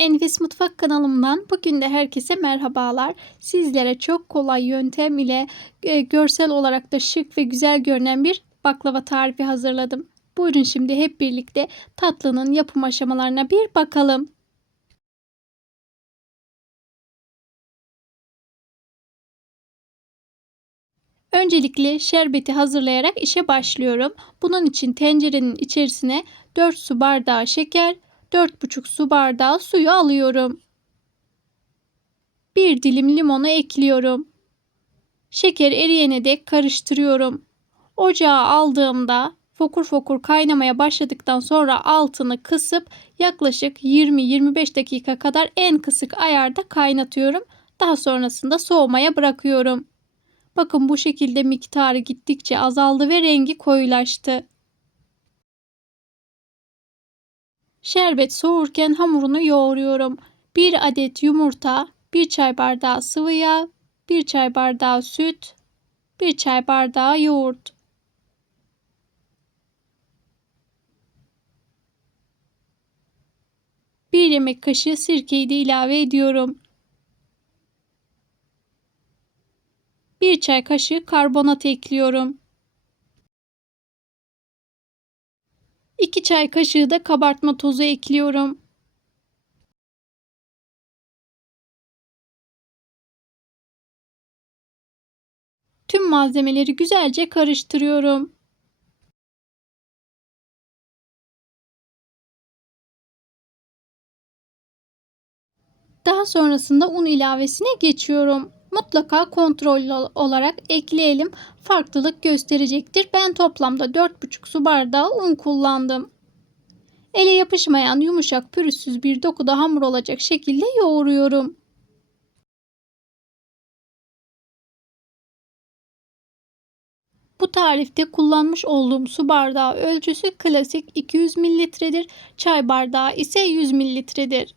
Enfes Mutfak kanalımdan bugün de herkese merhabalar. Sizlere çok kolay yöntem ile e, görsel olarak da şık ve güzel görünen bir baklava tarifi hazırladım. Buyurun şimdi hep birlikte tatlının yapım aşamalarına bir bakalım. Öncelikle şerbeti hazırlayarak işe başlıyorum. Bunun için tencerenin içerisine 4 su bardağı şeker, 4,5 su bardağı suyu alıyorum. Bir dilim limonu ekliyorum. Şeker eriyene dek karıştırıyorum. Ocağa aldığımda fokur fokur kaynamaya başladıktan sonra altını kısıp yaklaşık 20-25 dakika kadar en kısık ayarda kaynatıyorum. Daha sonrasında soğumaya bırakıyorum. Bakın bu şekilde miktarı gittikçe azaldı ve rengi koyulaştı. Şerbet soğurken hamurunu yoğuruyorum. 1 adet yumurta, 1 çay bardağı sıvı yağ, 1 çay bardağı süt, 1 çay bardağı yoğurt. Bir yemek kaşığı sirkeyi de ilave ediyorum. 1 çay kaşığı karbonat ekliyorum. 2 çay kaşığı da kabartma tozu ekliyorum. Tüm malzemeleri güzelce karıştırıyorum. Daha sonrasında un ilavesine geçiyorum mutlaka kontrollü olarak ekleyelim. Farklılık gösterecektir. Ben toplamda 4,5 su bardağı un kullandım. Ele yapışmayan yumuşak pürüzsüz bir dokuda hamur olacak şekilde yoğuruyorum. Bu tarifte kullanmış olduğum su bardağı ölçüsü klasik 200 mililitredir. Çay bardağı ise 100 mililitredir.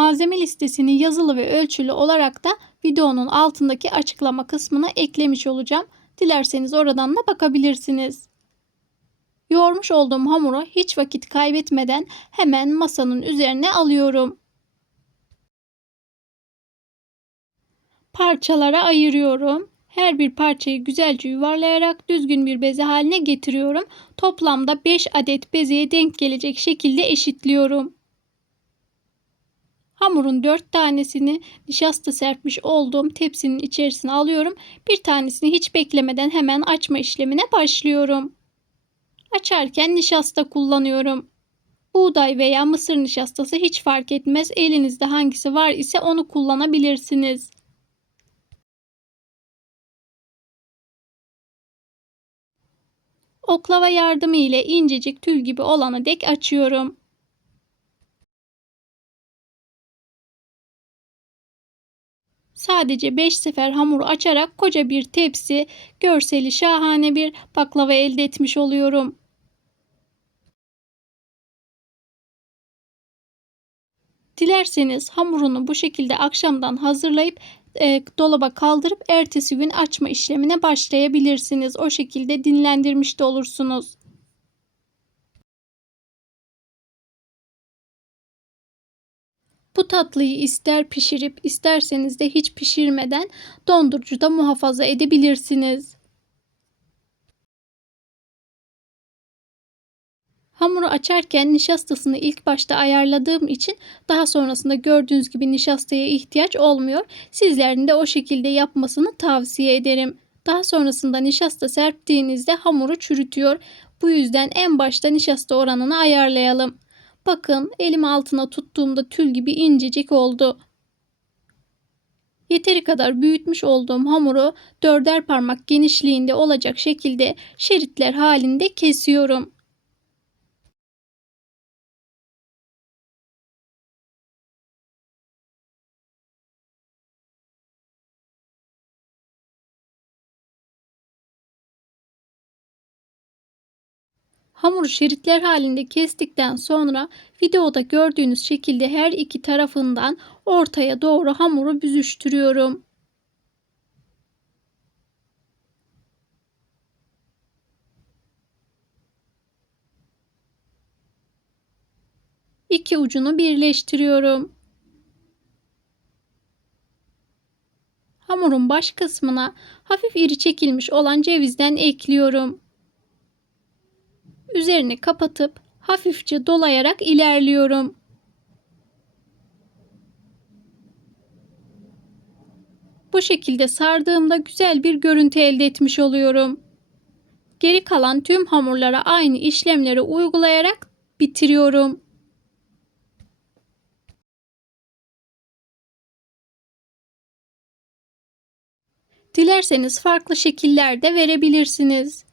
Malzeme listesini yazılı ve ölçülü olarak da videonun altındaki açıklama kısmına eklemiş olacağım. Dilerseniz oradan da bakabilirsiniz. Yoğurmuş olduğum hamuru hiç vakit kaybetmeden hemen masanın üzerine alıyorum. Parçalara ayırıyorum. Her bir parçayı güzelce yuvarlayarak düzgün bir beze haline getiriyorum. Toplamda 5 adet bezeye denk gelecek şekilde eşitliyorum. Hamurun 4 tanesini nişasta serpmiş olduğum tepsinin içerisine alıyorum. Bir tanesini hiç beklemeden hemen açma işlemine başlıyorum. Açarken nişasta kullanıyorum. Buğday veya mısır nişastası hiç fark etmez. Elinizde hangisi var ise onu kullanabilirsiniz. Oklava yardımı ile incecik tül gibi olanı dek açıyorum. Sadece 5 sefer hamuru açarak koca bir tepsi, görseli şahane bir baklava elde etmiş oluyorum. Dilerseniz hamurunu bu şekilde akşamdan hazırlayıp e, dolaba kaldırıp ertesi gün açma işlemine başlayabilirsiniz. O şekilde dinlendirmiş de olursunuz. Bu tatlıyı ister pişirip isterseniz de hiç pişirmeden dondurucuda muhafaza edebilirsiniz. Hamuru açarken nişastasını ilk başta ayarladığım için daha sonrasında gördüğünüz gibi nişastaya ihtiyaç olmuyor. Sizlerin de o şekilde yapmasını tavsiye ederim. Daha sonrasında nişasta serptiğinizde hamuru çürütüyor. Bu yüzden en başta nişasta oranını ayarlayalım. Bakın elim altına tuttuğumda tül gibi incecik oldu. Yeteri kadar büyütmüş olduğum hamuru dörder parmak genişliğinde olacak şekilde şeritler halinde kesiyorum. Hamuru şeritler halinde kestikten sonra videoda gördüğünüz şekilde her iki tarafından ortaya doğru hamuru büzüştürüyorum. iki ucunu birleştiriyorum. Hamurun baş kısmına hafif iri çekilmiş olan cevizden ekliyorum. Üzerini kapatıp hafifçe dolayarak ilerliyorum. Bu şekilde sardığımda güzel bir görüntü elde etmiş oluyorum. Geri kalan tüm hamurlara aynı işlemleri uygulayarak bitiriyorum. Dilerseniz farklı şekiller de verebilirsiniz.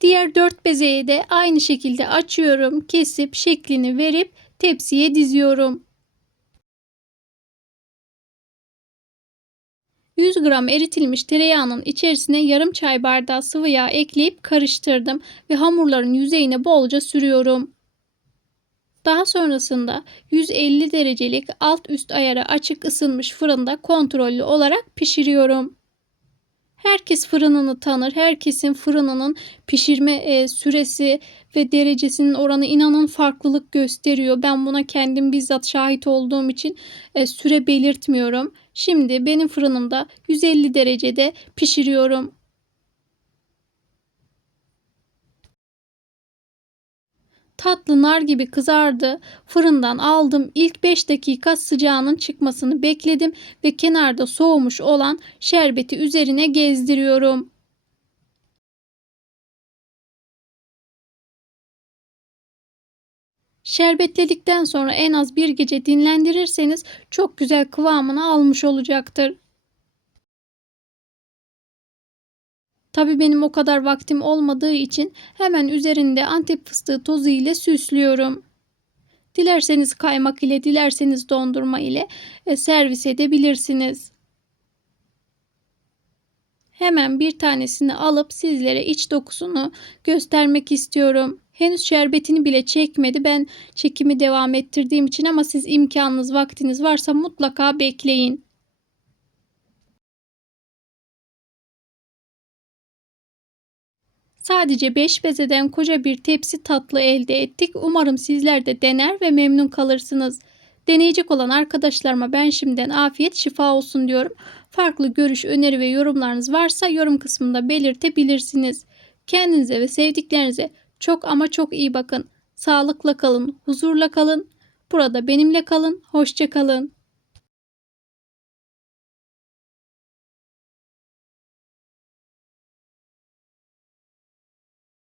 Diğer dört bezeyi de aynı şekilde açıyorum, kesip şeklini verip tepsiye diziyorum. 100 gram eritilmiş tereyağının içerisine yarım çay bardağı sıvı yağ ekleyip karıştırdım ve hamurların yüzeyine bolca sürüyorum. Daha sonrasında 150 derecelik alt üst ayarı açık ısınmış fırında kontrollü olarak pişiriyorum. Herkes fırınını tanır. Herkesin fırınının pişirme e, süresi ve derecesinin oranı inanın farklılık gösteriyor. Ben buna kendim bizzat şahit olduğum için e, süre belirtmiyorum. Şimdi benim fırınımda 150 derecede pişiriyorum. Tatlı nar gibi kızardı. Fırından aldım. İlk 5 dakika sıcağının çıkmasını bekledim ve kenarda soğumuş olan şerbeti üzerine gezdiriyorum. Şerbetledikten sonra en az bir gece dinlendirirseniz çok güzel kıvamını almış olacaktır. Tabi benim o kadar vaktim olmadığı için hemen üzerinde antep fıstığı tozu ile süslüyorum. Dilerseniz kaymak ile, dilerseniz dondurma ile e, servis edebilirsiniz. Hemen bir tanesini alıp sizlere iç dokusunu göstermek istiyorum. Henüz şerbetini bile çekmedi. Ben çekimi devam ettirdiğim için ama siz imkanınız, vaktiniz varsa mutlaka bekleyin. Sadece 5 bezeden koca bir tepsi tatlı elde ettik. Umarım sizler de dener ve memnun kalırsınız. Deneyecek olan arkadaşlarıma ben şimdiden afiyet şifa olsun diyorum. Farklı görüş, öneri ve yorumlarınız varsa yorum kısmında belirtebilirsiniz. Kendinize ve sevdiklerinize çok ama çok iyi bakın. Sağlıkla kalın, huzurla kalın. Burada benimle kalın, hoşça kalın.